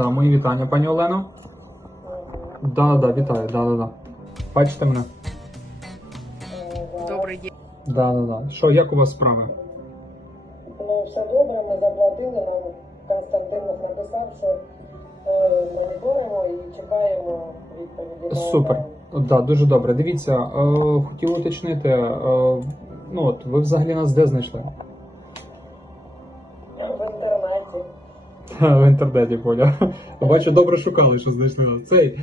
Да, мої вітання, пані Олено. Да, да, вітаю, да, да, да. Бачите мене? Добрий день. Да, да, да. Що, як у вас справи? Ну, все добре, ми заплатили, нам Константинов написав, що е, моніторимо і чекаємо відповіді. на Супер. онлайн. Да, дуже добре. Дивіться, е, хотів уточнити, е, ну от, ви взагалі нас де знайшли? В інтернеті. В інтернеті, поля. Бачу, добре шукали, що знайшли. Цей.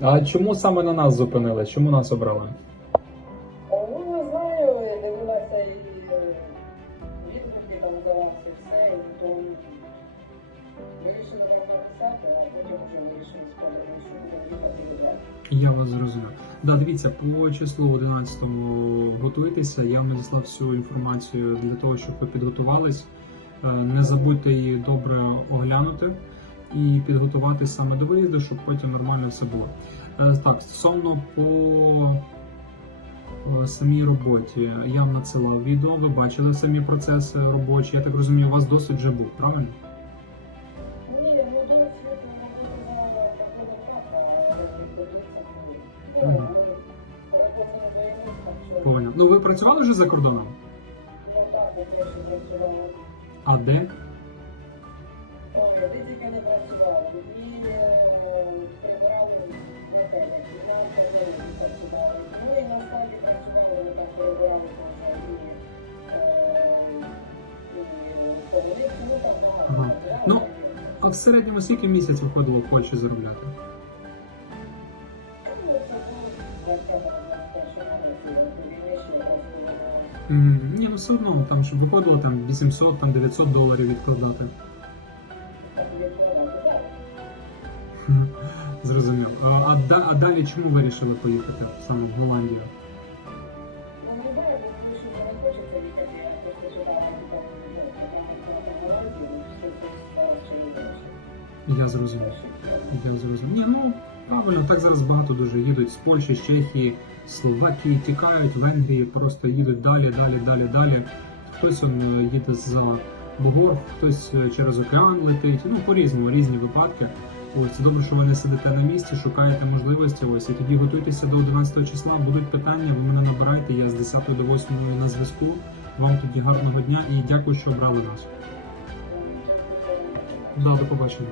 А чому саме на нас зупинили? Чому нас обрали? Е, Ну, не знаю, я дивилася і е, відгуки там за вас і все, і то вирішили написати, а потім вже вирішили подругою, що будемо. Я вас зрозумів. Да, дивіться, по числу 11 готуйтеся. Я вам надіслав всю інформацію для того, щоб ви підготувались. Е, Не забудьте її добре оглянути і підготувати саме до виїзду, щоб потім нормально все було. Е, Так, стосовно по е, самій роботі, я вам надсилав відео, ви бачили самі процеси робочі. Я так розумію, у вас досить вже був, правильно? Ні, ну Ну ви працювали вже за кордоном? Ну. А де? Ой, не працювала. І е, прибирали готелі, і на готелі працювали. Ну і на складі працювали, ми так прибирали. І, е, і половинку, ну так багато. Ага. Ну, А в середньому скільки місяць виходило в Польщі заробляти? Ну, це то, як казали, те, що працювали, Ні, ну все одно, там щоб виходило там 800, там 900 доларів відкладати. Зрозумів. А, а, а далі чому вирішили поїхати саме в Голландію? Що я зрозумів. Я зрозумів. Ні, ну правильно, так зараз багато дуже їдуть з Польщі, з Чехії, Словакії, тікають, Венгрії, просто їдуть далі, далі, далі, далі. Хтось он, е, їде за Бугор, хтось е, через океан летить. Ну, по-різному, різні випадки. Ось добре, що ви не сидите на місці, шукаєте можливості. Ось і тоді готуйтеся до 11 числа. Будуть питання, ви мене набираєте. Я з 10 до 8 на зв'язку. Вам тоді гарного дня і дякую, що обрали нас. До побачення.